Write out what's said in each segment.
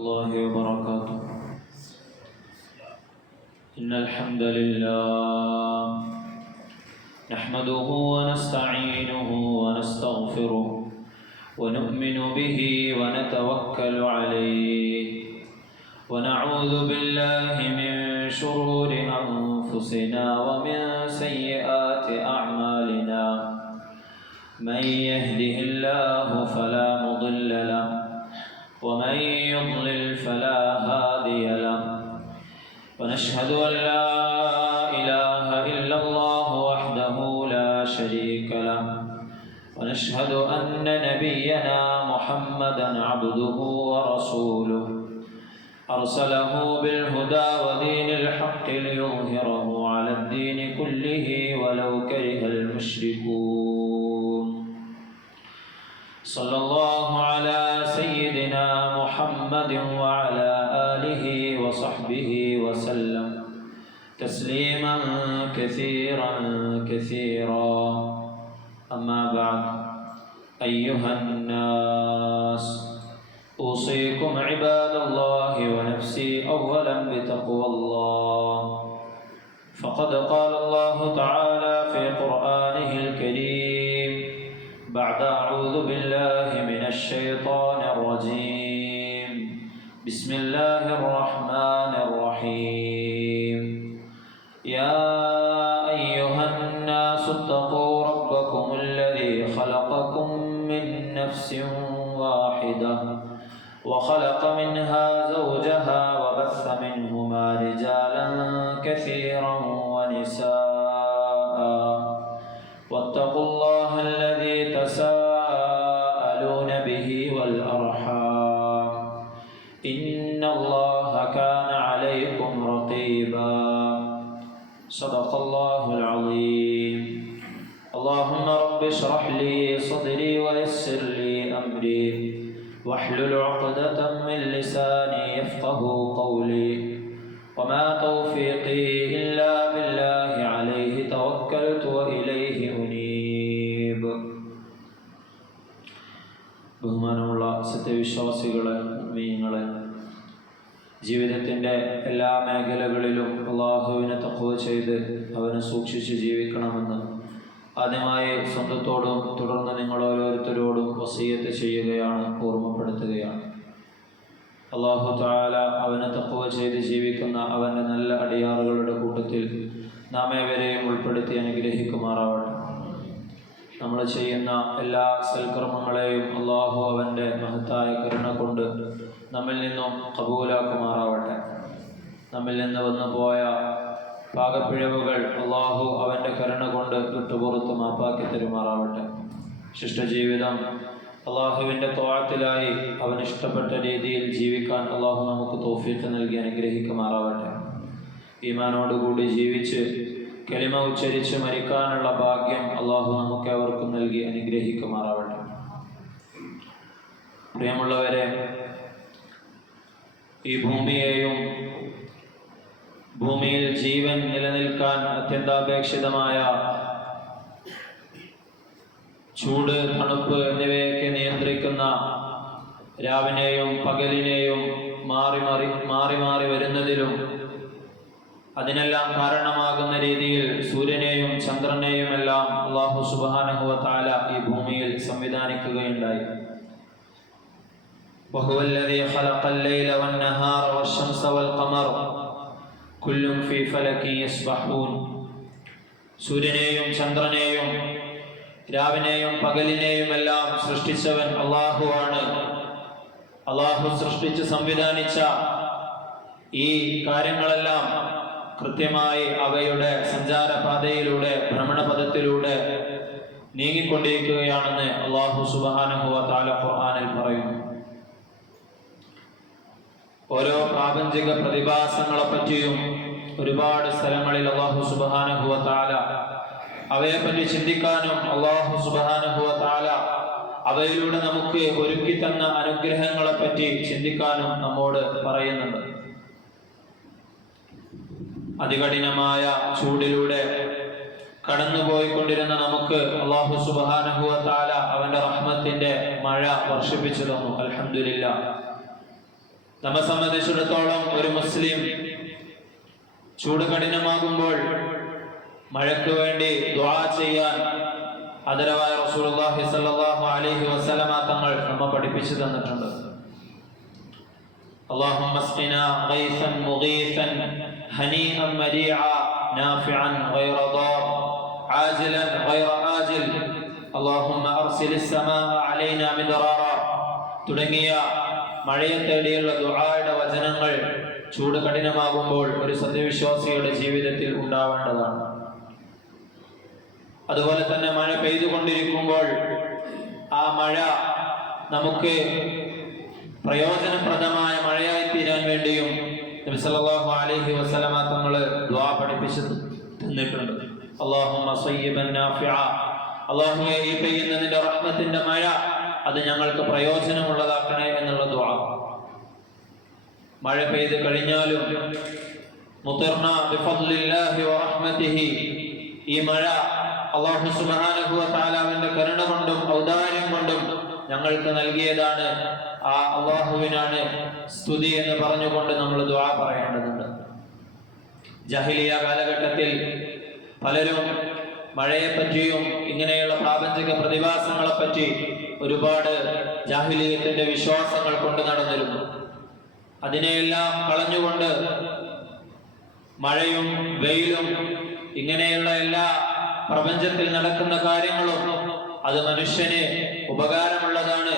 الله وبركاته. إن الحمد لله نحمده ونستعينه ونستغفره ونؤمن به ونتوكل عليه ونعوذ بالله من شرور أنفسنا ومن سيئات أعمالنا. من يهده الله فلا مضل له ومن يضلل فلا هادي له. ونشهد أن لا إله إلا الله وحده لا شريك له. ونشهد أن نبينا محمدا عبده ورسوله أرسله بالهدى ودين الحق ليظهره على الدين كله ولو كره المشركون. صلى الله على سيدنا محمد وعلى آله وصحبه وسلم تسليما كثيرا كثيرا. أما بعد، أيها الناس، أوصيكم عباد الله ونفسي أولا بتقوى الله. فقد قال الله تعالى في قرآنه الكريم بعد أعوذ بالله من الشيطان الرجيم: بسم الله الرحمن الرحيم. يا أيها الناس اتقوا ربكم الذي خلقكم من نفس واحدة وخلق منها زوجها وبث منهما رجالا كثيرا ونساء. واتقوا الله الذي تساءلون به والأرحام إن الله كان عليكم رقيبا. صدق الله العظيم. اللهم رب اشرح لي صدري ويسر لي أمري واحلل عقدة من لساني يفقه قولي. وما توفيقي إلا بالله عليه توكلت وإليه أنيب. ബഹുമാനമുള്ള സത്യവിശ്വാസികളെ, മുഅ്മിനീങ്ങളെ, ജീവിതത്തിൻ്റെ എല്ലാ മേഖലകളിലും അള്ളാഹുവിനെ തഖ്വ ചെയ്ത് അവനെ സൂക്ഷിച്ച് ജീവിക്കണമെന്ന് ആദ്യമായി സ്വന്തത്തോടും തുടർന്ന് നിങ്ങൾ ഓരോരുത്തരോടും വസിയത്ത് ചെയ്യുകയാണ്, ഓർമ്മപ്പെടുത്തുകയാണ്. അല്ലാഹു തആല അവനെ തഖ്വ ചെയ്ത് ജീവിക്കുന്ന അവൻ്റെ നല്ല അടിയാറുകളുടെ കൂട്ടത്തിൽ നാം ഏവരെയും ഉൾപ്പെടുത്തി അനുഗ്രഹിക്കുമാറാവട്ടെ. നമ്മൾ ചെയ്യുന്ന എല്ലാ സൽക്കർമ്മങ്ങളെയും അല്ലാഹു അവൻ്റെ മഹത്തായ കരുണ കൊണ്ട് നമ്മിൽ നിന്നും ഖബൂലാക്കുമാറാവട്ടെ. നമ്മിൽ നിന്ന് വന്നു പോയ പാകപ്പിഴവുകൾ അല്ലാഹു അവൻ്റെ കരുണ കൊണ്ട് വിട്ടുപുറത്ത് മാപ്പാക്കി തരുമാറാവട്ടെ. ശിഷ്ടജീവിതം അള്ളാഹുവിൻ്റെ ത്വഅത്തിലായി അവനിഷ്ടപ്പെട്ട രീതിയിൽ ജീവിക്കാൻ അള്ളാഹു നമുക്ക് തൗഫീഖ് നൽകി അനുഗ്രഹിക്കുമാറാവട്ടെ. ഈമാനോടുകൂടി ജീവിച്ച് കലിമ ഉച്ചരിച്ച് മരിക്കാനുള്ള ഭാഗ്യം അള്ളാഹു നമുക്ക് അവർക്കും നൽകി അനുഗ്രഹിക്കുമാറാവട്ടെ. പ്രിയമുള്ളവരെ, ഈ ഭൂമിയെയും ഭൂമിയിൽ ജീവൻ നിലനിൽക്കാൻ അത്യന്താപേക്ഷിതമായ ചൂട്, തണുപ്പ് എന്നിവയൊക്കെ നിയന്ത്രിക്കുന്ന രാവിനെയും പകലിനെയും മാറി മാറി വരുന്നതിലും അതിനെല്ലാം കാരണമാകുന്ന രീതിയിൽ സൂര്യനെയും ചന്ദ്രനെയും എല്ലാം അല്ലാഹു സുബ്ഹാനഹു വ തആല ഈ ഭൂമിയിൽ സംവിധാനിക്കുകയുണ്ടായി. വഹുവല്ലദീ ഖലഖൽ ലൈല വന്നഹാറ വശംസ വൽ ഖമർ കുല്ലും ഫീ ഫലകിൻ യസ്ബഹൂൻ. സൂര്യനെയും ചന്ദ്രനെയും രാവിനെയും പകലിനെയും എല്ലാം സൃഷ്ടിച്ചവൻ അല്ലാഹു ആണ്. അല്ലാഹു സൃഷ്ടിച്ച് സംവിധാനിച്ച ഈ കാര്യങ്ങളെല്ലാം കൃത്യമായി അവയുടെ സഞ്ചാരപാതയിലൂടെ, ഭ്രമണപഥത്തിലൂടെ നീങ്ങിക്കൊണ്ടിരിക്കുകയാണെന്ന് അല്ലാഹു സുബ്ഹാനഹു വ തആല ഖുർആനിൽ പറയുന്നു. ഓരോ പ്രാപഞ്ചിക പ്രതിഭാസങ്ങളെ പറ്റിയും ഒരുപാട് സ്ഥലങ്ങളിൽ അല്ലാഹു സുബ്ഹാനഹു വ തആല അവയെപ്പറ്റി ചിന്തിക്കാനും അല്ലാഹു സുബ്ഹാനഹു വ തആല അവയിലൂടെ നമുക്ക് ഒരുക്കി തന്ന അനുഗ്രഹങ്ങളെ പറ്റി ചിന്തിക്കാനും നമ്മോട് പറയുന്നുണ്ട്. അതികഠിനമായ ചൂടിലൂടെ കടന്നുപോയിക്കൊണ്ടിരുന്ന നമുക്ക് അല്ലാഹു സുബ്ഹാനഹു വ തആല അവന്റെ റഹ്മത്തിന്റെ മഴ വർഷിപ്പിച്ചു തന്നു. അൽഹംദുലില്ലാഹ്. നമ്മെ സംബന്ധിച്ചിടത്തോളം ഒരു മുസ്ലിം ചൂട് കഠിനമാകുമ്പോൾ മഴയ്ക്ക് വേണ്ടി ദുആ ചെയ്യാൻ ആദരവായ റസൂലുള്ളാഹി സ്വല്ലല്ലാഹു അലൈഹി വസല്ലമ തങ്ങൾ നമ്മെ പഠിപ്പിച്ചു തന്നിട്ടുണ്ട്. اللهم اسقنا غيثا مغيثا هنيئا مريعا نافعا غير ضار عاجلا غير آجل اللهم أرسل السماء علينا مدرارا തുടങ്ങിയ മഴയെ തേടിയുള്ള ദുആയുടെ വചനങ്ങൾ ചൂട് കഠിനമാകുമ്പോൾ ഒരു സത്യവിശ്വാസിയുടെ ജീവിതത്തിൽ ഉണ്ടാവേണ്ടതാണ്. അതുപോലെ തന്നെ മഴ പെയ്തുകൊണ്ടിരിക്കുമ്പോൾ ആ മഴ നമുക്ക് പ്രയോജനപ്രദമായ മഴയായി തീരാൻ വേണ്ടിയും നബി സല്ലല്ലാഹു അലൈഹി വസല്ലമ തങ്ങൾ ദുആ പഠിപ്പിച്ചു തന്നിട്ടുണ്ട്. അല്ലാഹുമ്മ സയ്യിബൻ നാഫിഅ, അല്ലാഹുവേ ഈ പെയ്യുന്ന നിന്റെ റഹ്മത്തിന്റെ മഴ അത് ഞങ്ങൾക്ക് പ്രയോജനമുള്ളതാക്കണേ എന്നുള്ള ദുആ. മഴ പെയ്ത് കഴിഞ്ഞാലും മുതിർന ബിഫദ്ലില്ലാഹി വറഹ്മതിഹി, ഈ മഴ അല്ലാഹു സുബ്ഹാനഹു വ തആലാവിന്റെ കരുണ കൊണ്ടും ഔദാര്യം കൊണ്ടും ഞങ്ങൾക്ക് നൽകിയതാണ്. ആ അല്ലാഹുവിനാണ് സ്തുതി എന്ന് പറഞ്ഞുകൊണ്ട് നമ്മൾ ദുആ പറയേണ്ടതുണ്ട്. ജാഹിലിയ കാലഘട്ടത്തിൽ പലരും മഴയെപ്പറ്റിയും ഇങ്ങനെയുള്ള പ്രാപഞ്ചിക പ്രതിഭാസങ്ങളെ പറ്റി ഒരുപാട് ജാഹിലിയത്തിന്റെ വിശ്വാസങ്ങൾ കൊണ്ട് നടന്നിരുന്നു. അതിനെയെല്ലാം കളഞ്ഞുകൊണ്ട് മഴയും വെയിലും ഇങ്ങനെയുള്ള എല്ലാ പ്രപഞ്ചത്തിൽ നടക്കുന്ന കാര്യങ്ങളും അത് മനുഷ്യന് ഉപകാരമുള്ളതാണ്.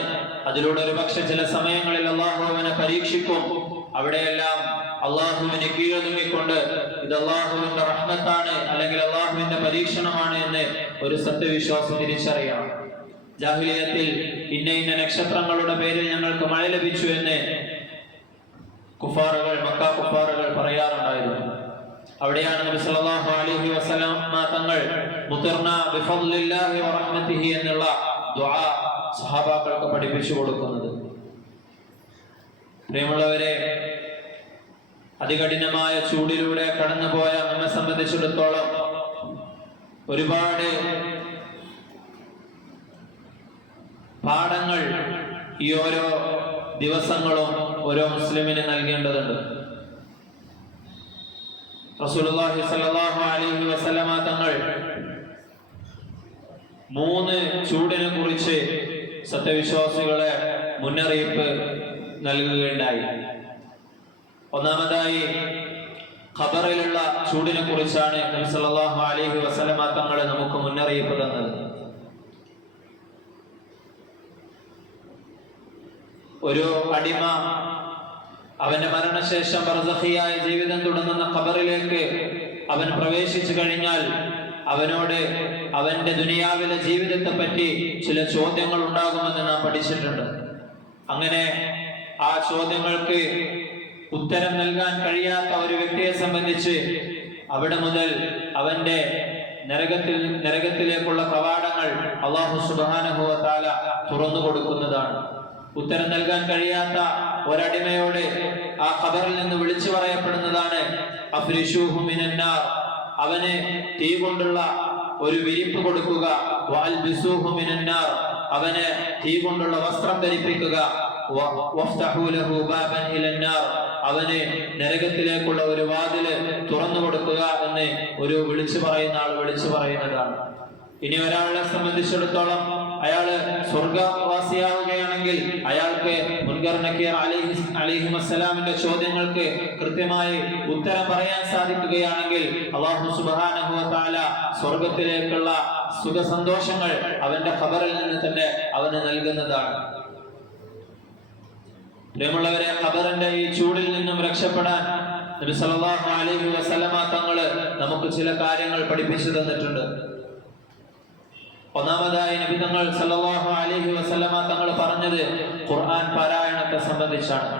അതിലൂടെ ഒരുപക്ഷെ ചില സമയങ്ങളിൽ അള്ളാഹു അവനെ പരീക്ഷിക്കും. അവിടെയെല്ലാം അള്ളാഹുവിന് കീഴൊതുങ്ങിക്കൊണ്ട് ഇത് അള്ളാഹുവിന്റെ റഹ്മത്താണ് അല്ലെങ്കിൽ അള്ളാഹുവിന്റെ പരീക്ഷണമാണ് എന്ന് ഒരു സത്യവിശ്വാസം തിരിച്ചറിയണം. ജാഹിലിയത്തിൽ ഇന്ന ഇന്ന നക്ഷത്രങ്ങളുടെ പേരിൽ ഞങ്ങൾക്ക് മഴ ലഭിച്ചു എന്ന് കുഫാറുകൾ, മക്ക കുഫാറുകൾ പറയാറുണ്ടായിരുന്നു. അവിടെയാണ് നബി സല്ലല്ലാഹു അലൈഹി വസല്ലമ തങ്ങൾ മുതിർന ബിഫദ്ലില്ലാഹി വറഹ്മതിഹി എന്നുള്ള ദുആ സഹാബാക്കൾക്ക് പഠിപ്പിച്ചു കൊടുക്കുന്നത്. പ്രിയമുള്ളവരെ, അതികഠിനമായ ചൂടിലൂടെ കടന്നുപോയ നമ്മെ സംബന്ധിച്ചിടത്തോളം ഒരുപാട് പാഠങ്ങൾ ഈ ഓരോ ദിവസങ്ങളും ഓരോ മുസ്ലിമിന് നൽകേണ്ടതുണ്ട്. റസൂലുള്ളാഹി സ്വല്ലല്ലാഹു അലൈഹി വസല്ലമ തങ്ങൾ 3 ചൂടിനെ കുറിച്ച് സത്യവിശ്വാസികളെ മുന്നറിയിപ്പ് നൽകുകയുണ്ടായി. ഒന്നാമതായി ഖബറിലുള്ള ചൂടിനെ കുറിച്ചാണ് നബി സല്ലല്ലാഹു അലൈഹി വസല്ലമ തങ്ങൾ നമുക്ക് മുന്നറിയിപ്പ് തന്നത്. ഒരു അടിമ അവന്റെ മരണശേഷം ബർസഖിയായ ജീവിതം തുടങ്ങുന്ന ഖബറിലേക്ക് അവൻ പ്രവേശിച്ചു കഴിഞ്ഞാൽ അവനോട് അവന്റെ ദുനിയാവിലെ ജീവിതത്തെ പറ്റി ചില ചോദ്യങ്ങൾ ഉണ്ടാകുമെന്ന് നാം പഠിച്ചിട്ടുണ്ട്. അങ്ങനെ ആ ചോദ്യങ്ങൾക്ക് ഉത്തരം നൽകാൻ കഴിയാത്ത ഒരു വ്യക്തിയെ സംബന്ധിച്ച് അവിടെ മുതൽ അവന്റെ നരകത്തിലേക്കുള്ള കവാടങ്ങൾ അല്ലാഹു സുബ്ഹാനഹു വ തആല തുറന്നു കൊടുക്കുന്നതാണ്. ഉത്തരം നൽകാൻ കഴിയാത്ത ഒരടിമയോട് ആ ഖബറിൽ നിന്ന് വിളിച്ചു പറയപ്പെടുന്നതാണ് അഫ്രിഷൂഹു മിനന്നാർ, അവന് തീ കൊണ്ടുള്ള ഒരു വിരിപ്പ് കൊടുക്കുക, വഅൽബിസൂഹു മിനന്നാർ, അവന് തീ കൊണ്ടുള്ള വസ്ത്രം ധരിപ്പിക്കുക, വഫ്തഹൂ ലഹു ബാബൻ ഇലന്നാർ, അവന് നരകത്തിലേക്കുള്ള ഒരു വാതില് തുറന്നു കൊടുക്കുക എന്ന് ഒരു വിളിച്ചു പറയുന്ന ആൾ വിളിച്ചു പറയുന്നതാണ്. ഇനി ഒരാളെ സംബന്ധിച്ചിടത്തോളം അയാള് സ്വർഗവാസിയാവുകയാണെങ്കിൽ അയാൾക്ക് മുൻകർ നക്കീർ അലൈഹിസ്സലാമിന്റെ ചോദ്യങ്ങൾക്ക് കൃത്യമായി ഉത്തരം പറയാൻ സാധിക്കുകയാണെങ്കിൽ അല്ലാഹു സുബ്ഹാനഹു വ തആല സ്വർഗത്തിലേക്കുള്ള സുഖസന്തോഷങ്ങൾ അവന്റെ ഖബറിൽ നിന്ന് തന്നെ അവന് നൽകുന്നതാണ്. പ്രിയമുള്ളവരെ, ഖബറിന്റെ ഈ ചൂടിൽ നിന്നും രക്ഷപ്പെടാൻ നബി സല്ലല്ലാഹു അലൈഹി വസല്ലമ തങ്ങൾ നമുക്ക് ചില കാര്യങ്ങൾ പഠിപ്പിച്ചു തന്നിട്ടുണ്ട്. ഒന്നാമതായി നബി തങ്ങൾ സല്ലല്ലാഹു അലൈഹി വസല്ലമ തങ്ങൾ പറഞ്ഞത് ഖുർആൻ പാരായണത്തെ സംബന്ധിച്ചാണ്.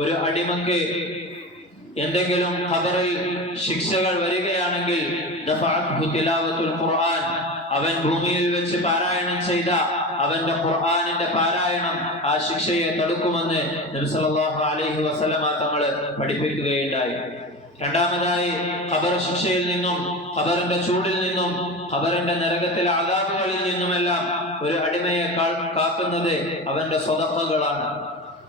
ഒരു അടിമക്ക് എന്തെങ്കിലും ഖബറിൽ ശിക്ഷകൾ വരികയാണെങ്കിൽ ദഫഅത്ഹു തിലാവത്തുൽ ഖുർആൻ, അവൻ ഭൂമിയിൽ വെച്ച് പാരായണം ചെയ്ത അവന്റെ ഖുർആനിന്റെ പാരായണം ആ ശിക്ഷയെ തടുക്കുമെന്ന് നബി സല്ലല്ലാഹു അലൈഹി വസല്ലമ തങ്ങൾ പഠിപ്പിക്കുകയുണ്ടായി. രണ്ടാമതായി ഖബർ ശിക്ഷയിൽ നിന്നും ഖബറിന്റെ ചൂടിൽ നിന്നും ഖബറിന്റെ നരകത്തിലെ അദാബുകളിൽ നിന്നുമെല്ലാം ഒരു അടിമയെ കാക്കുന്നത് അവന്റെ സ്വതഖകളാണ്.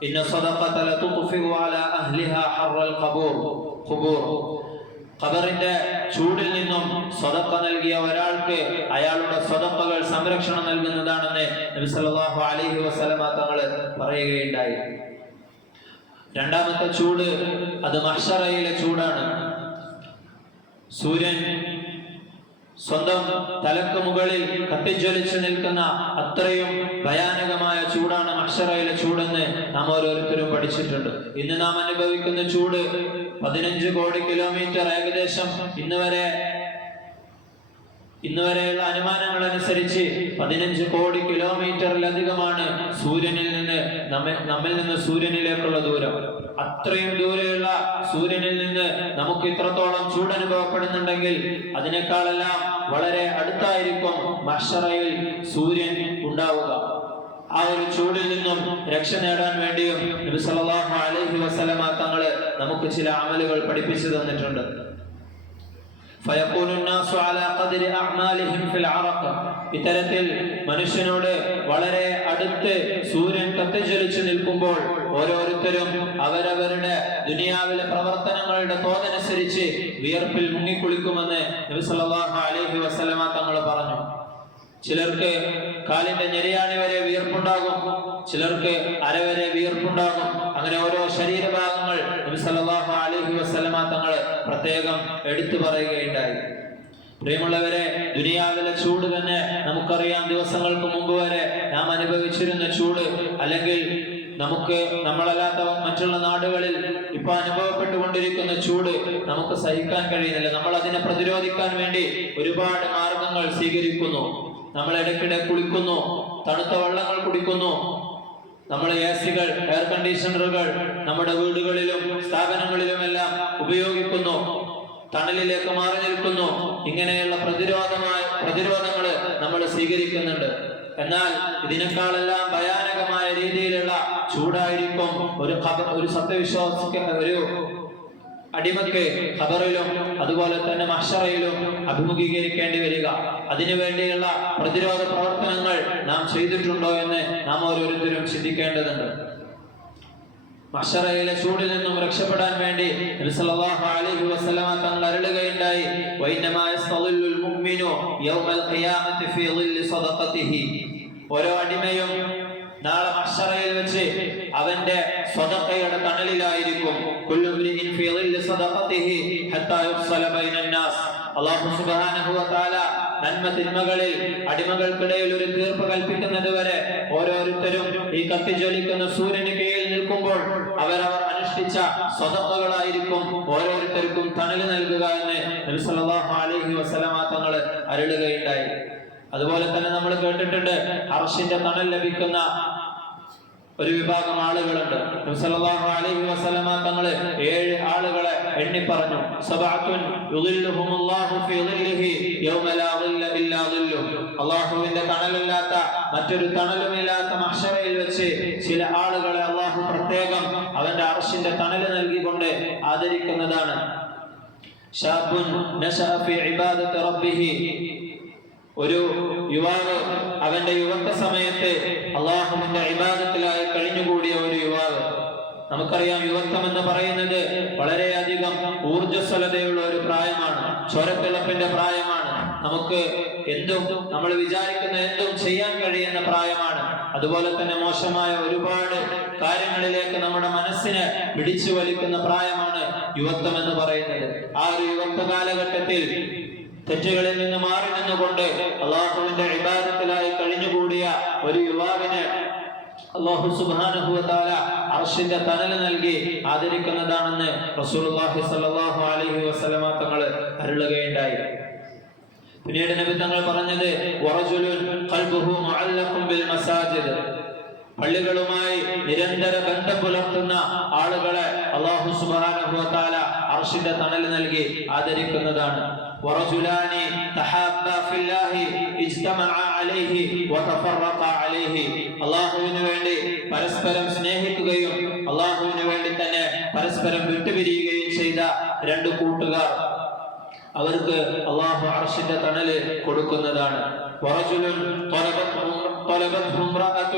ഇന്ന സദഖത ലതുത്ഫിഉ അലാ അഹ്ലിഹാ ഹർറൽ ഖബൂർ. ഖബറിന്റെ ചൂടിൽ നിന്നും സദഖ നൽകിയ ഒരാൾക്ക് അയാളുടെ സദഖകൾ സംരക്ഷണം നൽകുന്നതാണെന്ന് നബി സല്ലല്ലാഹു അലൈഹി വസല്ലമ തങ്ങൾ പറയുകയുണ്ടായി. രണ്ടാമത്തെ ചൂട് അത് മഹ്ശറയിലെ ചൂടാണ്. സൂര്യൻ സ്വന്തം തലക്ക് മുകളിൽ കത്തിജ്വലിച്ചു നിൽക്കുന്ന അത്രയും ഭയാനകമായ ചൂടാണ് മഹ്ശറയിലെ ചൂടെന്ന് നാം ഓരോരുത്തരും പഠിച്ചിട്ടുണ്ട്. ഇന്ന് നാം അനുഭവിക്കുന്ന ചൂട് 15 കോടി കിലോമീറ്റർ, ഏകദേശം ഇന്ന് വരെയുള്ള അനുമാനങ്ങൾ അനുസരിച്ച് 15 കോടി കിലോമീറ്ററിലധികമാണ് നമ്മിൽ നിന്ന് സൂര്യനിലേക്കുള്ള ദൂരം. അത്രയും ദൂരെയുള്ള സൂര്യനിൽ നിന്ന് നമുക്ക് ഇത്രത്തോളം ചൂട് അനുഭവപ്പെടുന്നുണ്ടെങ്കിൽ അതിനേക്കാളെല്ലാം വളരെ അടുത്തായിരിക്കും മഹ്ശറയിൽ സൂര്യൻ ഉണ്ടാവുക. ആ ഒരു ചൂടിൽ നിന്നും രക്ഷ നേടാൻ വേണ്ടിയും നബി സല്ലല്ലാഹു അലൈഹി വസല്ലമ തങ്ങൾ നമുക്ക് ചില അമലുകൾ പഠിപ്പിച്ചു തന്നിട്ടുണ്ട്. ഇത്തരത്തിൽ മനുഷ്യനോട് വളരെ അടുത്ത് സൂര്യൻ കത്തിജ്വലിച്ചു നിൽക്കുമ്പോൾ ഓരോരുത്തരും അവരവരുടെ ദുനിയാവിലെ പ്രവർത്തനങ്ങളുടെ തോതനുസരിച്ച് വിയർപ്പിൽ മുങ്ങിക്കുളിക്കുമെന്ന് നബി സല്ലല്ലാഹു അലൈഹി വസല്ലമ തങ്ങൾ പറഞ്ഞു. ചിലർക്ക് കാലിന്റെ ഞെരിയാണി വരെ വിയർപ്പുണ്ടാകും, ചിലർക്ക് അരവരെ വിയർപ്പുണ്ടാകും. അങ്ങനെ ഓരോ ശരീരഭാഗങ്ങൾ നബി സല്ലല്ലാഹു അലൈഹി വസല്ലമ തങ്ങൾ പ്രത്യേകം എടുത്തു പറയുകയുണ്ടായി. പ്രിയമുള്ളവരെ, ദുനിയാവിലെ ചൂട് തന്നെ നമുക്കറിയാം. ദിവസങ്ങൾക്ക് മുമ്പ് വരെ നാം അനുഭവിച്ചിരുന്ന ചൂട്, അല്ലെങ്കിൽ നമ്മളല്ലാത്ത മറ്റുള്ള നാടുകളിൽ ഇപ്പൊ അനുഭവപ്പെട്ടുകൊണ്ടിരിക്കുന്ന ചൂട് നമുക്ക് സഹിക്കാൻ കഴിയുന്നില്ല. നമ്മൾ അതിനെ പ്രതിരോധിക്കാൻ വേണ്ടി ഒരുപാട് മാർഗങ്ങൾ സ്വീകരിക്കുന്നു. നമ്മൾ ഇടയ്ക്കിടെ കുളിക്കുന്നു, തണുത്ത വെള്ളങ്ങൾ കുടിക്കുന്നു, നമ്മൾ എസികൾ, എയർ കണ്ടീഷണറുകൾ നമ്മുടെ വീടുകളിലും സ്ഥാപനങ്ങളിലുമെല്ലാം ഉപയോഗിക്കുന്നു, തണലിലേക്ക് മാറി നിൽക്കുന്നു. ഇങ്ങനെയുള്ള പ്രതിരോധങ്ങൾ നമ്മൾ സ്വീകരിക്കുന്നുണ്ട്. എന്നാൽ ഇതിനേക്കാളെല്ലാം ഭയാനകമായ രീതിയിലുള്ള ചൂടായിരിക്കും ഒരു സത്യവിശ്വാസിക്ക്, ഒരു അടിമയ്ക്ക് ഖബറിലും അതുപോലെ തന്നെ മഹ്ശറയിലും അഭിമുഖീകരിക്കേണ്ടി വരിക. അതിനുവേണ്ടിയുള്ള പ്രതിരോധ പ്രവർത്തനങ്ങൾ നാം ചെയ്തിട്ടുണ്ടോ എന്ന് നാം ഓരോരുത്തരും ചിന്തിക്കേണ്ടതുണ്ട്. മഹ്ശറയിലെ ചൂടിൽ നിന്നും രക്ഷപ്പെടാൻ വേണ്ടി നബി സല്ലല്ലാഹു അലൈഹി വസല്ലമ തങ്ങൾ അരുളുകയുണ്ടായി, വഇന്നമാ യസ്തളില്ലുൽ മുഅ്മിനു യൗമൽ ഖിയാമത്തി ഫീ ളില്ലി സദഖതിഹി. ഓരോ അടിമയും നാളെ മഹ്ശറയിൽ വെച്ച് അവന്റെ സദഖയുടെ തണലിലായിരിക്കും. കുല്ലു ഇംരിഇൻ ഫീ ളില്ലി സദഖതിഹി ഹത്താ യുഫ്സല ബൈനന്നാസ്. അല്ലാഹു സുബ്ഹാനഹു വ തആല നന്മ തിന്മകളിൽ അടിമകൾക്കിടയിൽ ഒരു തീർപ്പ് കൽപ്പിക്കുന്നത് വരെ ഓരോരുത്തരും ഈ കത്തിജ്വലിക്കുന്ന സൂര്യന് കീഴിൽ നിൽക്കുമ്പോൾ അവരവർ അനുഷ്ഠിച്ച സദഖകളായിരിക്കും ഓരോരുത്തർക്കും തണല് നൽകുക എന്ന് നബി സല്ലല്ലാഹു അലൈഹി വസല്ലമ തങ്ങൾ അരുളുകയുണ്ടായി. അതുപോലെ തന്നെ നമ്മൾ കേട്ടിട്ടുണ്ട്, അർശിന്റെ തണൽ ലഭിക്കുന്ന ഒരു വിഭാഗം ആളുകളുണ്ട്. നബി സല്ലല്ലാഹു അലൈഹി വസല്ലമ തങ്ങൾ 7 ആളുകളെ എണ്ണി പറഞ്ഞു. സബഅത്തുൻ യുദില്ലുഹുമുല്ലാഹു ഫീ ളില്ലിഹി യൗമ ലാ ളില്ല ഇല്ലാ ളില്ലു. അല്ലാഹുവിന്റെ തണലില്ലാത്ത മറ്റൊരു തണലുമില്ലാത്ത മഹ്ശറയിൽ വെച്ച് ചില ആളുകളെ അല്ലാഹു പ്രത്യേകം അവന്റെ അർശിന്റെ തണൽ നൽകിക്കൊണ്ട് ആദരിക്കുന്നതാണ്. ശാബുൻ നശഅ ഫീ ഇബാദത്തി റബ്ബിഹി. ഒരു യുവാവ് അവന്റെ യുവത്വ സമയത്ത് അള്ളാഹുവിന്റെ ഇബാദത്തിലായി കഴിഞ്ഞുകൂടിയ ഒരു യുവാവ്. നമുക്കറിയാം, യുവത്വം എന്ന് പറയുന്നത് വളരെയധികം ഊർജ്ജസ്വലതയുള്ള ഒരു പ്രായമാണ്, ചോരത്തിളപ്പിന്റെ പ്രായമാണ്. നമ്മൾ വിചാരിക്കുന്ന എന്തും ചെയ്യാൻ കഴിയുന്ന പ്രായമാണ്. അതുപോലെ തന്നെ മോശമായ ഒരുപാട് കാര്യങ്ങളിലേക്ക് നമ്മുടെ മനസ്സിനെ പിടിച്ചു വലിക്കുന്ന പ്രായമാണ് യുവത്വം എന്ന് പറയുന്നത്. ആ ഒരു യുവത്വ കാലഘട്ടത്തിൽ തെറ്റുകളിൽ നിന്ന് മാറി നിന്നുകൊണ്ട് അള്ളാഹുവിന്റെ ഇബാദത്തിലായി കഴിഞ്ഞുകൂടിയ ഒരു യുവാവിന് അല്ലാഹു സുബ്ഹാനഹു വ തആല അർശിന്റെ തണൽ നൽകി ആദരിക്കുന്നതാണെന്ന് റസൂലുള്ളാഹി സ്വല്ലല്ലാഹു അലൈഹി വസല്ലമ തങ്ങൾ അരുളുകയുണ്ടായി. പിന്നീട് നബി തങ്ങൾ പറഞ്ഞത്, വറജുലുൻ ഖൽബുഹു മുഅല്ലഖുൻ ബിൽ മസാജിദ്. പള്ളികളുമായി നിരന്തര ബന്ധം പുലർത്തുന്ന ആളുകളെ അല്ലാഹു സുബ്ഹാനഹു വ തആല അർശിന്റെ തണൽ നൽകി ആദരിക്കുന്നതാണ്. ورجلان تحابا في الله اجتمعا عليه وتفرقا عليه. അല്ലാഹുവിനു വേണ്ടി പരസ്പരം സ്നേഹിക്കുകയും അല്ലാഹുവിനു വേണ്ടി തന്നെ പരസ്പരം വിട്ടുപിരിയുകയും ചെയ്ത 2 കൂട്ടുകാർ, അവർക്ക് അല്ലാഹു അർശിന്റെ തണല് കൊടുക്കുന്നതാണ്. വറജുലുൻ طلبته امرأة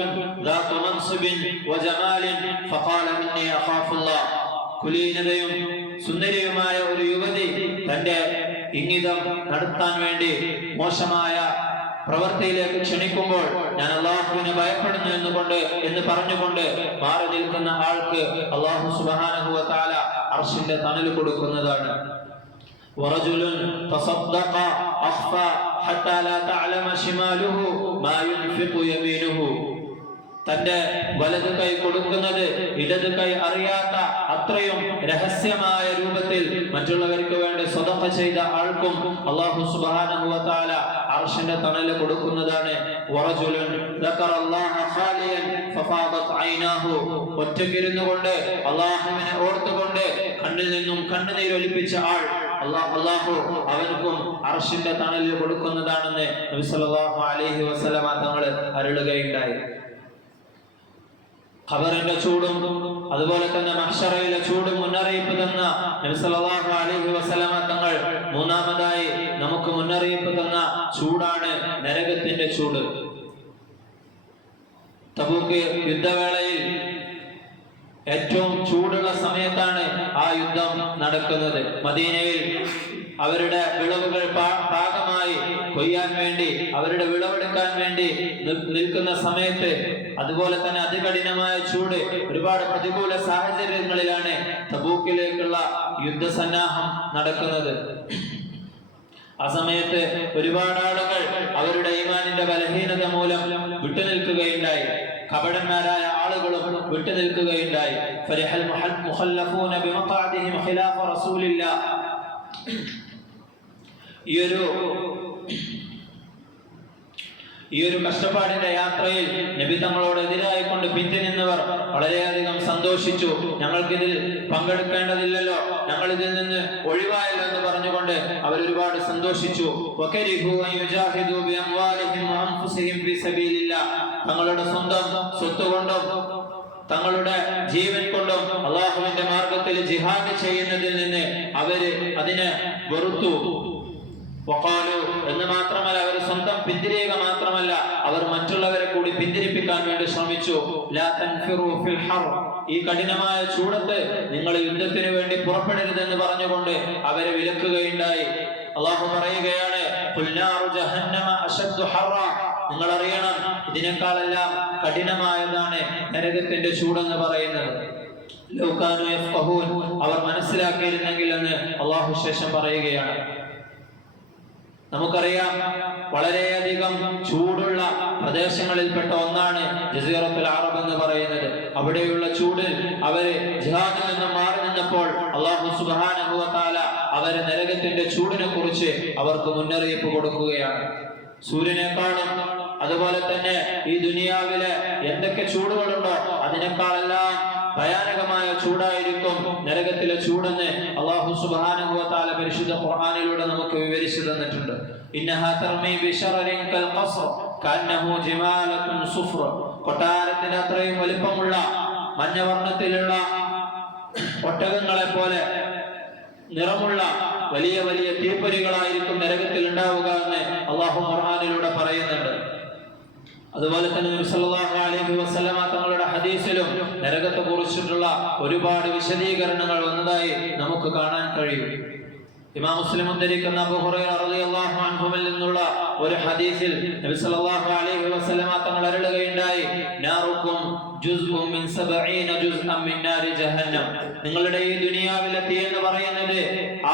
ذات منصب وجمال فقال إني أخاف الله. കുലീനതയും സുന്ദരിയുമായ ഒരു യുവതി തന്റെ ഇംഗിതം നടത്താൻ വേണ്ടി മോശമായ പ്രവൃത്തിയിലേക്ക് ക്ഷണിക്കുമ്പോൾ ഞാൻ അള്ളാഹുവിനെ ഭയപ്പെടുന്നു എന്ന് പറഞ്ഞുകൊണ്ട് മാറി നിൽക്കുന്ന ആൾക്ക് അള്ളാഹു സുബ്ഹാനഹു വ തആല അർശിന്റെ തണൽ കൊടുക്കുന്നതാണ്. വറജുലുൻ തസദ്ദഖ അഖ്ഫാ ഹത്താ ലാ തഅലമ ശിമാലുഹു മാ യുൻഫിഖു യമീനുഹു. തന്റെ വലതു കൈ കൊടുക്കുന്നത് ഇടതു കൈ അറിയാത്ത അത്രയും രഹസ്യമായ രൂപത്തിൽ മറ്റുള്ളവർക്ക് വേണ്ടി സ്വതഖ ചെയ്ത ആൾക്കും അല്ലാഹു സുബ്ഹാനഹു വ തആല അർശിന്റെ തണൽ കൊടുക്കുന്നതാണ്. വറജുലുൻ ദക്കറല്ലാഹ ഖാലിയൻ ഫഫാദത് ഐനാഹു. ഒറ്റയ്ക്കിരുന്നുകൊണ്ട് അല്ലാഹുവിനെ ഓർത്തുകൊണ്ട് കണ്ണിൽ നിന്നും കണ്ണുനീരൊലിപ്പിച്ച ആൾ അല്ലാഹു അവൻക്കും അർശിന്റെ തണൽ കൊടുക്കുന്നതാണെന്ന് നബി സല്ലല്ലാഹു അലൈഹി വസല്ലമ തങ്ങൾ അരുളുകയുണ്ടായി. ഖബറിന്റെ ചൂടും അതുപോലെ തന്നെ മഹ്ശറയിലെ ചൂടും മുന്നറിയിപ്പ് തന്ന നബി സല്ലല്ലാഹു അലൈഹി വസല്ലമ തങ്ങൾ മൂന്നാമതായി നമുക്ക് മുന്നറിയിപ്പ് തന്ന ചൂടാണ് നരകത്തിന്റെ ചൂട്. തബൂക്ക് യുദ്ധവേളയിൽ ഏറ്റവും ചൂടുള്ള സമയത്താണ് ആ യുദ്ധം നടക്കുന്നത്. മദീനയിൽ അവരുടെ വിളവുകൾ പാകമായി കൊയ്യാൻ വേണ്ടി, അവരുടെ വിളവെടുക്കാൻ വേണ്ടി നിൽക്കുന്ന സമയത്ത്, അതുപോലെ തന്നെ അതികഠിനമായ ചൂട്, ഒരുപാട് പ്രതികൂല സാഹചര്യങ്ങളിലാണ് തബൂക്കിലേക്കുള്ള യുദ്ധസന്നാഹം നടക്കുന്നത്. ആ സമയത്ത് ഒരുപാട് ആളുകൾ അവരുടെ ഈമാനിന്റെ ബലഹീനത മൂലം വിട്ടുനിൽക്കുകയുണ്ടായി. കപടന്മാരായ ആളുകളും വിട്ടുനിൽക്കുകയുണ്ടായി. ഫരിഹൽ മുഖല്ലഫൂന ബിമഖഅദിഹിം ഖിലാഫ റസൂലില്ലാഹ്. ഈ ഒരു കഷ്ടപ്പാടിന്റെ യാത്രയിൽ നബി തങ്ങളോട് എതിരായി കൊണ്ട് പിന്തിരിഞ്ഞവർ വളരെയധികം സന്തോഷിച്ചു. ഞങ്ങൾക്കിതിൽ പങ്കെടുക്കേണ്ടതില്ലല്ലോ, ഞങ്ങൾ ഇതിൽ നിന്ന് ഒഴിവായല്ലോ എന്ന് പറഞ്ഞുകൊണ്ട് അവർ ഒരുപാട് സന്തോഷിച്ചു. തങ്ങളുടെ സ്വന്തം സ്വത്ത് കൊണ്ടും തങ്ങളുടെ ജീവൻ കൊണ്ടും അള്ളാഹുവിന്റെ മാർഗത്തിൽ ജിഹാദ് ചെയ്യുന്നതിൽ നിന്ന് അവര് അതിനെ വെറുത്തു. വഖാലു എന്ന് മാത്രമല്ല, അവർ സ്വന്തം പിന്തിരിയുക മാത്രമല്ല, അവർ മറ്റുള്ളവരെ കൂടി പിന്തിരിപ്പിക്കാൻ വേണ്ടി ശ്രമിച്ചു. ലാ തൻഫിറു ഫിൽ ഹർ. ഈ കഠിനമായ ചൂടത്ത് നിങ്ങൾ യുദ്ധത്തിന് വേണ്ടി പുറപ്പെടരുതെന്ന് പറഞ്ഞുകൊണ്ട് അവരെ വിലക്കുകയുണ്ടായി. അള്ളാഹു പറയുകയാണ്, ഖുൽ നാറു ജഹന്നമ അശദ്ദു ഹറ. നിങ്ങൾ അറിയണം, ഇതിനേക്കാളെല്ലാം കഠിനമായതാണ് നരകത്തിന്റെ ചൂടെന്ന് പറയുന്നത്. ലൗ കാനൂ യഫ്ഖഹൂൻ. അവർ മനസ്സിലാക്കിയിരുന്നെങ്കിൽ എന്ന് അള്ളാഹു ശേഷം പറയുകയാണ്. നമുക്കറിയാം, വളരെയധികം ചൂടുള്ള പ്രദേശങ്ങളിൽപ്പെട്ട ഒന്നാണ് ജസീറത്തുൽ അറബ് എന്ന് പറയുന്നത്. അവിടെയുള്ള ചൂടിൽ അവര് ജിഹാദിൽ നിന്നും മാറി നിന്നപ്പോൾ അല്ലാഹു സുബ്ഹാനഹു വ തആല അവരെ നരകത്തിന്റെ ചൂടിനെ കുറിച്ച് അവർക്ക് മുന്നറിയിപ്പ് കൊടുക്കുകയാണ്. സൂര്യനേക്കാളും അതുപോലെ തന്നെ ഈ ദുനിയാവിലെ എന്തൊക്കെ ചൂടുകളുണ്ടോ അതിനേക്കാളെല്ലാം ഭയാനകമായ ചൂടായിരിക്കും നരകത്തിലെ ചൂടെന്ന് അല്ലാഹു സുബ്ഹാനഹു വ തആല പരിശുദ്ധ ഖുർആനിലൂടെ നമുക്ക് വിവരിച്ചു തന്നിട്ടുണ്ട്. ഇന്നഹാ തർമീ ബിശറരിൻ കൽ ഖസ്ർ കഅന്നഹു ജിമാലത്തുൻ സുഫ്ര. കൊട്ടാരത്തിന്റെ അത്രയും വലിപ്പമുള്ള മഞ്ഞവർണ്ണത്തിലുള്ള ഒട്ടകങ്ങളെ പോലെ നിറമുള്ള വലിയ വലിയ തീപ്പൊരികളായിരിക്കും നരകത്തിൽ ഉണ്ടാവുക എന്ന് അല്ലാഹു ഖുർആനിലൂടെ പറയുന്നുണ്ട്. അതുപോലെ തന്നെ നബി സല്ലല്ലാഹു അലൈഹി വസല്ലമ തങ്ങളുടെ ഹദീസിലും നരകത്തെ കുറിച്ചിട്ടുള്ള ഒരുപാട് വിശദീകരണങ്ങൾ വന്നതായി നമുക്ക് കാണാൻ കഴിയും. ഇമാം മുസ്ലിം ഉദ്ധരിക്കുന്ന അബൂ ഹുറൈറ റളിയല്ലാഹു അൻഹുവിൽ നിന്നുള്ള ഒരു ഹദീസിൽ നബി സല്ലല്ലാഹു അലൈഹി വസല്ലമ തങ്ങൾ അരുളുകയുണ്ടായി, നാറുക്കും ജുസ്ഉം മിൻ 70 ജുസ്അൻ മിൻ നാരി ജഹന്നം. നിങ്ങളുടെ ഈ ദുനിയാവിലെ തീ എന്ന് പറയുന്നത്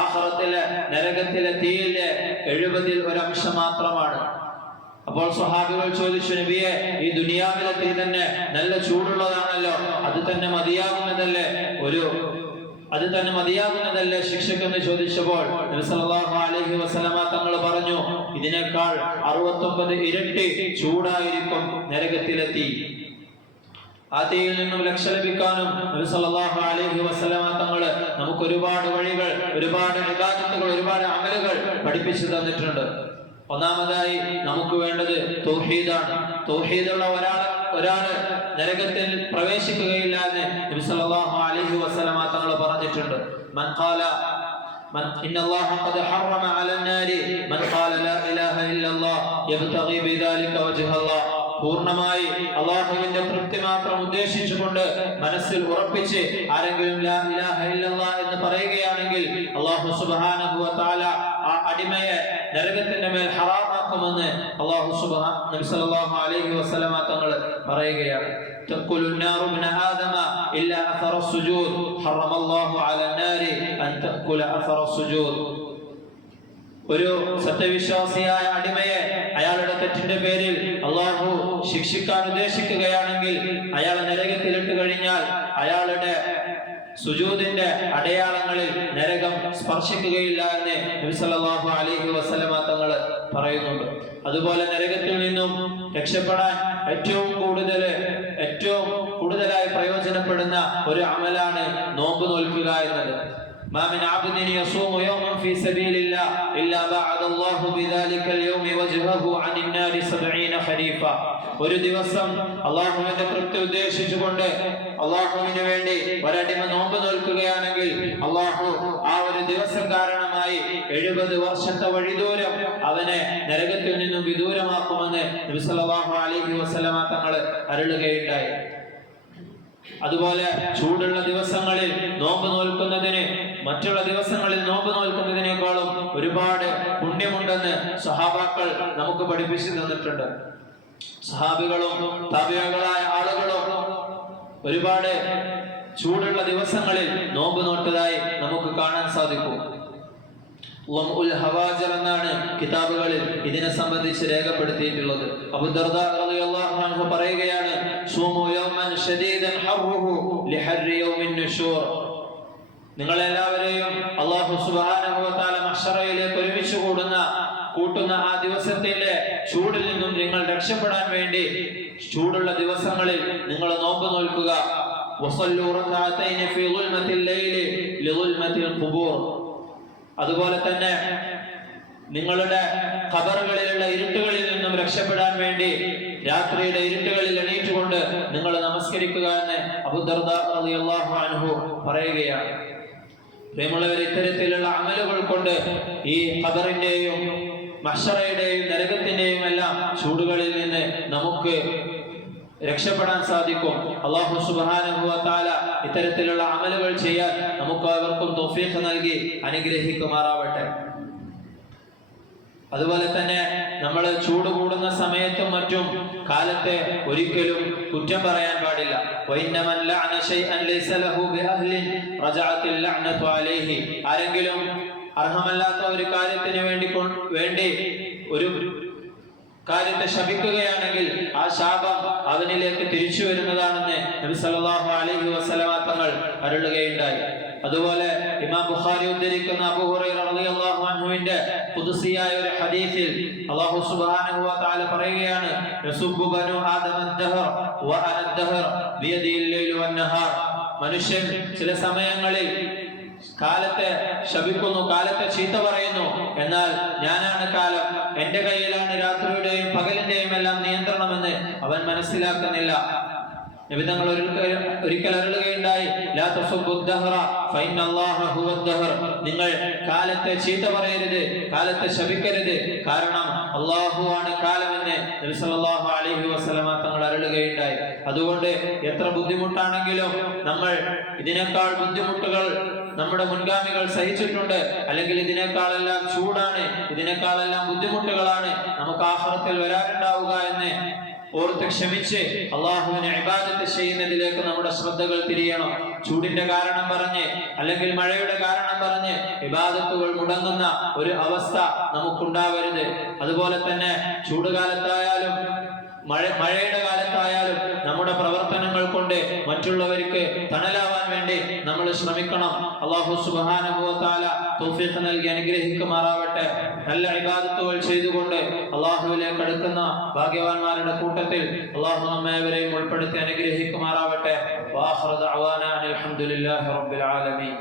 ആഖിറത്തിലെ നരകത്തിലെ തീയിലെ 70 ഒരു അംശം മാത്രമാണ്. അപ്പോൾ സ്വഹാബികൾ ചോദിച്ചു, നബിയെ, ഈ ദുനിയാവിലെ തീ തന്നെ നല്ല ചൂടുള്ളതാണല്ലോ, അത് തന്നെ മതിയാകുന്നതല്ലേ ശിക്ഷക്കെന്ന് ചോദിച്ചപ്പോൾ നബി സല്ലല്ലാഹു അലൈഹി വസല്ലമ തങ്ങൾ പറഞ്ഞു, ഇതിനേക്കാൾ 69 ഇരട്ടി ചൂടായിരിക്കും നരകത്തിലെ തീ. ആ തീയിൽ നിന്നും രക്ഷ ലഭിക്കാനും നബി സല്ലല്ലാഹു അലൈഹി വസല്ലമ തങ്ങൾ നമുക്ക് ഒരുപാട് വഴികൾ, ഒരുപാട് ഇബാദത്തുകൾ, ഒരുപാട് അമലുകൾ പഠിപ്പിച്ചു തന്നിട്ടുണ്ട്. ഒന്നാമതായി നമുക്ക് വേണ്ടത് തൗഹീദാണ്. തൗഹീദുള്ള ഒരാള് നരകത്തിൽ പ്രവേശിക്കുകയില്ല എന്ന് നബി സല്ലല്ലാഹു അലൈഹി വസല്ലമ തങ്ങൾ പറഞ്ഞിട്ടുണ്ട്. ഇന്നല്ലാഹ ഖദ് ഹറമ അലൻ നാരി മൻ ഖാല ലാ ഇലാഹ ഇല്ലല്ലാഹ് യബ്തഗി ബിദാലിക വജ്ഹ അല്ലാഹ്. പൂർണ്ണമായി അള്ളാഹുവിന്റെ തൃപ്തി മാത്രം ഉദ്ദേശിച്ചുകൊണ്ട് മനസ്സിൽ ഉറപ്പിച്ച് ആരെങ്കിലും ലാ ഇലാഹ ഇല്ലല്ലാഹ് എന്ന് പറയുകയാണെങ്കിൽ അല്ലാഹു സുബ്ഹാനഹു വ തആല ആ അടിമയെ നരകത്തിന്റെ മേൽ ഹറാമാക്കുമെന്ന് നബി സല്ലല്ലാഹു അലൈഹി വസല്ലമ തങ്ങൾ പറയുകയാണ്. تأكل النار ابن آدم إلا أثر السجود حرم الله على النار أن تأكل أثر السجود. ഒരു സത്യവിശ്വാസിയായ അടിമയെ അയാളുടെ തെറ്റിന്റെ പേരിൽ അള്ളാഹു ശിക്ഷിക്കാൻ ഉദ്ദേശിക്കുകയാണെങ്കിൽ അയാൾ നരകത്തിലിട്ട് കഴിഞ്ഞാൽ അയാളുടെ സുജൂദിന്റെ അടയാളങ്ങളിൽ നരകം സ്പർശിക്കുകയില്ല എന്ന് നബി സല്ലല്ലാഹു അലൈഹി വസല്ലമ തങ്ങൾ പറയുന്നുണ്ട്. അതുപോലെ നരകത്തിൽ നിന്നും രക്ഷപ്പെടാൻ ഏറ്റവും കൂടുതലായി പ്രയോജനപ്പെടുന്ന ഒരു അമലാണ് നോമ്പ് നോൽക്കുക എന്നത്. ما من عبد يصوم يوما في سبيل الله إلا بعد الله بذلك اليوم وجهه عن النار 70 خريفا. ഒരു ദിവസം അള്ളാഹുവിന്റെ തൃപ്തി ഉദ്ദേശിച്ചുകൊണ്ട് അള്ളാഹുവിന് വേണ്ടി ഒരടിമ നോമ്പ് നോൽക്കുകയാണെങ്കിൽ അള്ളാഹു ആ ഒരു ദിവസം കാരണമായി 70 വർഷത്തെ വഴിദൂരം അവനെ നരകത്തിൽ നിന്നും വിദൂരമാക്കുമെന്ന് നബി സല്ലല്ലാഹു അലൈഹി വസല്ലമ തങ്ങൾ അരുളുകയുണ്ടായി. അതുപോലെ ചൂടുള്ള ദിവസങ്ങളിൽ നോമ്പ് നോൽക്കുന്നതിന് മറ്റുള്ള ദിവസങ്ങളിൽ നോമ്പ് നോൽക്കുന്നതിനേക്കാളും ഒരുപാട് പുണ്യമുണ്ടെന്ന് സഹാബാക്കൾ നമുക്ക് പഠിപ്പിച്ചു തന്നിട്ടുണ്ട്. സഹാബികളും താബിഈകളായ ആളുകളും ഒരുപാട് ചൂടുള്ള ദിവസങ്ങളിൽ നോമ്പ് നോട്ടതായി നമുക്ക് കാണാൻ സാധിക്കും. എന്നാണ് കിതാബുകളിൽ ഇതിനെ സംബന്ധിച്ച് രേഖപ്പെടുത്തിയിട്ടുള്ളത്. അബൂ ദർദാ റളിയല്ലാഹു അൻഹു പറയുകയാണ്, സൂമു യൗമൻ ശദീദൻ ഹർറുഹു ലിഹർരി യൗമിൻ നുശൂർ. നിങ്ങളെല്ലാവരെയും അല്ലാഹു സുബ്ഹാനഹു വ തആല മഹ്ശറയിലേക്ക് ഒരുമിച്ച് കൂട്ടുന്ന ആ ദിവസത്തിലെ ചൂടിൽ നിന്നും നിങ്ങൾ രക്ഷപ്പെടാൻ വേണ്ടി ചൂടുള്ള ദിവസങ്ങളിൽ നിങ്ങൾ നോമ്പ് നോൽക്കുക. വസല്ലു റകഅതൈനി ഫീ ളുൽമത്തിൽ ലൈലി ലിളുൽമത്തിൽ ഖുബൂർ. അതുപോലെ തന്നെ നിങ്ങളുടെ ഖബറുകളിലുള്ള ഇരുട്ടുകളിൽ നിന്നും രക്ഷപ്പെടാൻ വേണ്ടി രാത്രിയുടെ ഇരുട്ടുകളിൽ എണീറ്റുകൊണ്ട് നിങ്ങൾ നമസ്കരിക്കുക എന്ന് അബൂ ദർദാ റളിയല്ലാഹു അൻഹു പറയുകയാണ്. പ്രിയമുള്ളവരെ, ഇത്തരത്തിലുള്ള അമലുകൾ കൊണ്ട് ഈ ഖബറിന്റെയും മഹ്ശറയുടെയും നരകത്തിന്റെയും എല്ലാം ചൂടുകളിൽ നിന്ന് നമുക്ക് രക്ഷപ്പെടാൻ സാധിക്കും. അല്ലാഹു സുബ്ഹാനഹു വ തആല ഇത്തരത്തിലുള്ള അമലുകൾ ചെയ്യാൻ നമുക്ക് അവർക്കും തൗഫീഖ് നൽകി അനുഗ്രഹിക്കുമാറാവട്ടെ. അതുപോലെ തന്നെ നമ്മൾ ചൂട് കൂടുന്ന സമയത്തും മറ്റും കാലത്തെ ഒരിക്കലും കുറ്റം പറയാൻ പാടില്ല. ആരെങ്കിലും അർഹമല്ലാത്ത ഒരു കാര്യത്തിന് വേണ്ടി ഒരു കാര്യത്തെ ശപിക്കുകയാണെങ്കിൽ ആ ശാപം അവനിലേക്ക് തിരിച്ചു വരുന്നതാണെന്ന് നബി സല്ലല്ലാഹു അലൈഹി വസല്ലമ തങ്ങൾ അരുളുകയുണ്ടായി. അതുപോലെ ഇമാം ബുഖാരി ഉദ്ധരിക്കുന്ന അബൂ ഹുറൈറ റളിയല്ലാഹു അൻഹുവിന്റെ ഖുദ്സിയായ ഒരു ഹദീസിൽ അല്ലാഹു സുബ്ഹാനഹു വ തആല പറയുകയാണ്, യസുബ്ബു ബനു ആദമ അദ്ദഹർ വ അന അദ്ദഹർ ബിയദിൽ ലൈലു വന്നഹാർ. മനുഷ്യൻ ചില സമയങ്ങളിൽ കാലത്തെ ശപിക്കുന്നു, കാലത്തെ ചീത്ത പറയുന്നു. എന്നാൽ ഞാനാണ് കാലം, എന്റെ കയ്യിലാണ് രാത്രിയുടെയും പകലിന്റെയും എല്ലാം നിയന്ത്രണമെന്ന് അവൻ മനസ്സിലാക്കുന്നില്ല. നബി തങ്ങൾ ഒരിക്കൽ അരുളുകയുണ്ടായി, ലാ തസുബ്ബു ദഹറ ഫഇന്നല്ലാഹ ഹുവദ്ദഹർ. നിങ്ങൾ കാലത്തെ ചീത്ത പറയരുത്, കാലത്തെ ശപിക്കരുത്, കാരണം അല്ലാഹു ആണ് കാലമെന്ന് നബി സല്ലല്ലാഹു അലൈഹി വസല്ലമ തങ്ങൾ അരുളുകയുണ്ടായി. അതുകൊണ്ട് എത്ര ബുദ്ധിമുട്ടാണെങ്കിലും നമ്മൾ ഇതിനേക്കാൾ ബുദ്ധിമുട്ടുകൾ നമ്മുടെ മുൻഗാമികൾ സഹിച്ചിട്ടുണ്ട്, അല്ലെങ്കിൽ ഇതിനേക്കാളെല്ലാം ചൂടാണ്, ഇതിനേക്കാളെല്ലാം ബുദ്ധിമുട്ടുകളാണ് നമുക്ക് ആഖിറത്തിൽ വരാനുണ്ടാവുക എന്ന് ഓർത്ത് ക്ഷമിച്ച് അള്ളാഹുവിനെ ഇബാദത്ത് ചെയ്യുന്നതിലേക്ക് നമ്മുടെ ശ്രദ്ധകൾ തിരിയണം. ചൂടിന്റെ കാരണം പറഞ്ഞ് അല്ലെങ്കിൽ മഴയുടെ കാരണം പറഞ്ഞ് ഇബാദത്തുകൾ മുടങ്ങുന്ന ഒരു അവസ്ഥ നമുക്കുണ്ടാവരുത്. അതുപോലെ തന്നെ ചൂടുകാലത്തായാലും മഴയുടെ കാലത്തായാലും നമ്മുടെ പ്രവർത്തനങ്ങൾ കൊണ്ട് മറ്റുള്ളവർക്ക് തണലാവാൻ വേണ്ടി നമ്മൾ ശ്രമിക്കണം. അല്ലാഹു സുബ്ഹാനഹു വ തആല തൗഫീഖ് നൽകി അനുഗ്രഹിക്കുമാറാവട്ടെ. നല്ല ഇബാദത്തുകൾ ചെയ്തുകൊണ്ട് അല്ലാഹുവിലേക്ക് അടുക്കുന്ന ഭാഗ്യവാന്മാരുടെ കൂട്ടത്തിൽ അല്ലാഹു നമ്മേവരെയും ഉൾപ്പെടുത്തി അനുഗ്രഹിക്കുമാറാവട്ടെ. വആഖിറു ദഅവാനാ അൽഹംദുലില്ലാഹി റബ്ബിൽ ആലമീൻ.